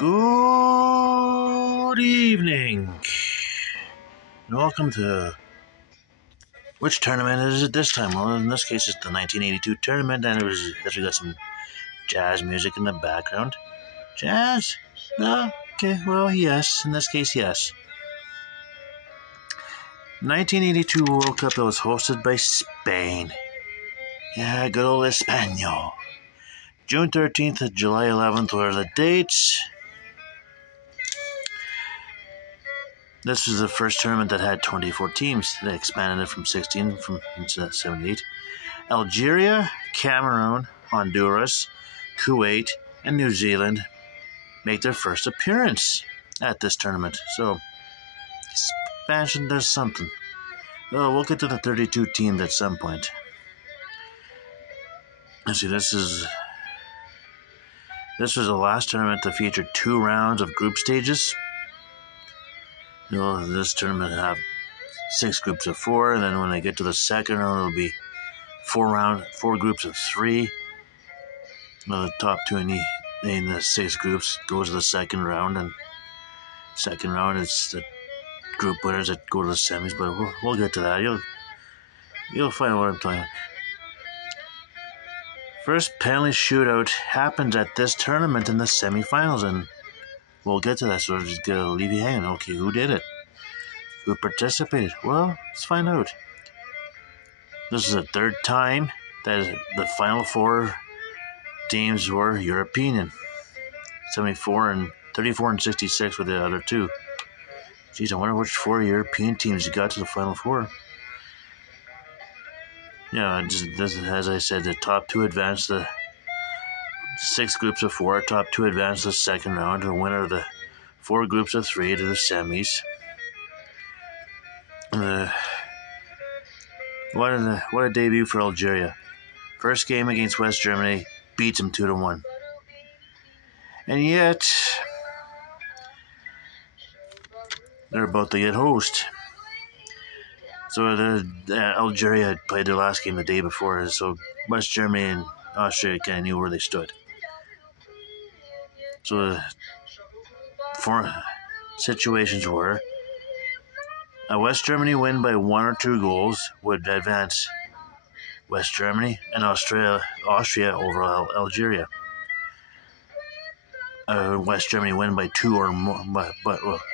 Good evening. Welcome to... Which tournament is it this time? Well, in this case, it's the 1982 tournament, and we got some jazz music in the background. Jazz? No? Okay, well, yes. In this case, yes. 1982 World Cup that was hosted by Spain. Yeah, good old Espanol. June 13th to July 11th were the dates. This was the first tournament that had 24 teams. They expanded it from 16 from 78. Algeria, Cameroon, Honduras, Kuwait, and New Zealand make their first appearance at this tournament. So, expansion does something. Well, we'll get to the 32 teams at some point. Let's see, this was the last tournament to feature 2 rounds of group stages. This tournament will have 6 groups of 4, and then when they get to the second round, it'll be 4 groups of 3. The top 2 in the 6 groups goes to the second round, and second round it's the group winners that go to the semis. But we'll get to that. You'll find out what I'm talking about. First penalty shootout happens at this tournament in the semifinals, and we'll get to that, so I'm just going to leave you hanging. Okay, who did it? Who participated? Well, let's find out. This is the third time that the final 4 teams were European. 34 and 66 were the other 2. Geez, I wonder which 4 European teams got to the final 4. Yeah, as I said, the top 2 advanced the 6 groups of 4. Top 2 advanced the second round. The winner of the 4 groups of 3 to the semis. What a debut for Algeria. First game against West Germany, beats them 2-1. And yet, they're about to get host. So Algeria had played their last game the day before, so West Germany and Austria kind of knew where they stood. So the 4 situations were: a West Germany win by 1 or 2 goals would advance West Germany and Austria over Algeria. A West Germany win by 2 or more,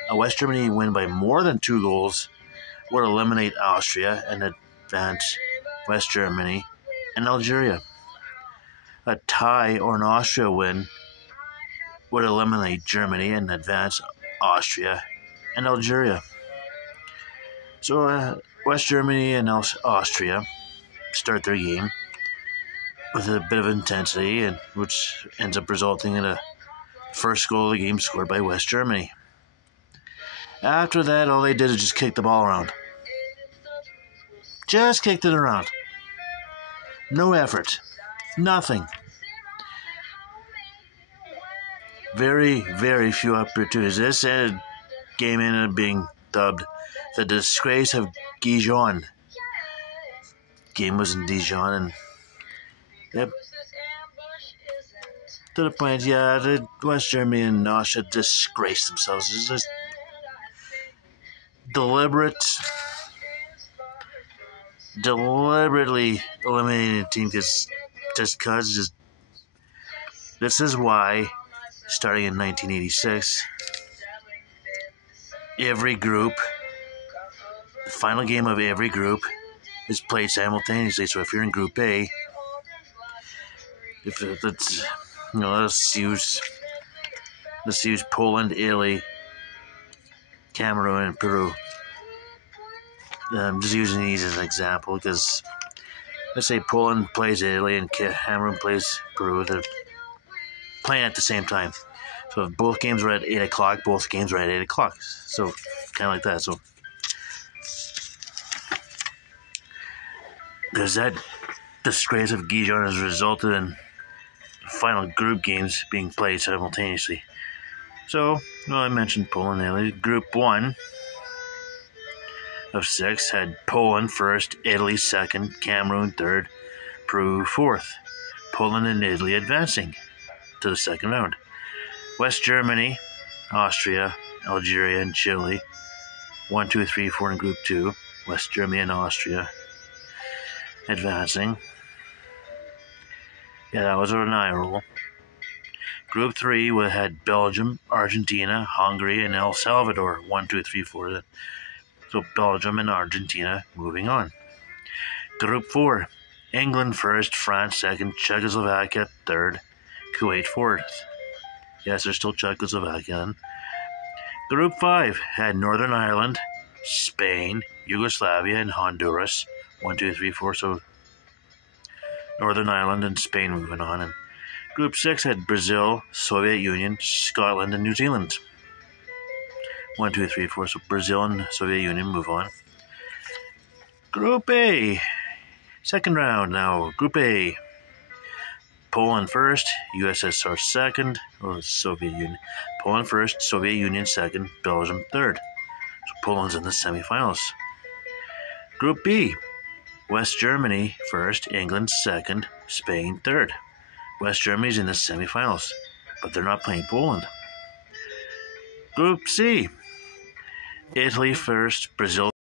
a West Germany win by more than 2 goals would eliminate Austria and advance West Germany and Algeria. A tie or an Austria win would eliminate Germany and advance Austria and Algeria. So West Germany and Austria start their game with a bit of intensity, and which ends up resulting in a first goal of the game scored by West Germany. After that, all they did is just kick the ball around. Just kicked it around. No effort. Nothing. Very, very few opportunities. This game ended up being dubbed the disgrace of Dijon. Game was in Dijon, and yep. To the point, yeah, the West Germany and Austria disgraced themselves. It's just deliberately eliminating a team because this is why, starting in 1986, every group, the final game of every group is played simultaneously. So if you're in Group A, let's use Poland, Italy, Cameroon, and Peru. I'm just using these as an example because let's say Poland plays Italy and Cameroon plays Peru. They're playing at the same time. So if both games are at 8 o'clock, both games are at 8 o'clock. So kind of like that. So there's that disgrace of Dijon has resulted in final group games being played simultaneously. So, I mentioned Poland and Italy. Group 1 of 6 had Poland first, Italy second, Cameroon third, Peru fourth. Poland and Italy advancing to the second round. West Germany, Austria, Algeria, and Chile. 1, 2, 3, 4 in Group 2. West Germany and Austria advancing. Yeah, that was an eye roll. Group 3 we had Belgium, Argentina, Hungary, and El Salvador. 1, 2, 3, 4. So Belgium and Argentina moving on. Group 4, England first, France second, Czechoslovakia third, Kuwait fourth. Yes, there's still Czechoslovakia then. Group 5 had Northern Ireland, Spain, Yugoslavia, and Honduras. 1, 2, 3, 4. So Northern Ireland and Spain moving on. And Group 6 had Brazil, Soviet Union, Scotland, and New Zealand. 1, 2, 3, 4. So Brazil and Soviet Union move on. Group A. Second round now. Group A. Poland first, USSR second, or Soviet Union. Poland first, Soviet Union second, Belgium third. So Poland's in the semifinals. Group B. West Germany first, England second, Spain third. West Germany's in the semifinals, but they're not playing Poland. Group C. Italy first, Brazil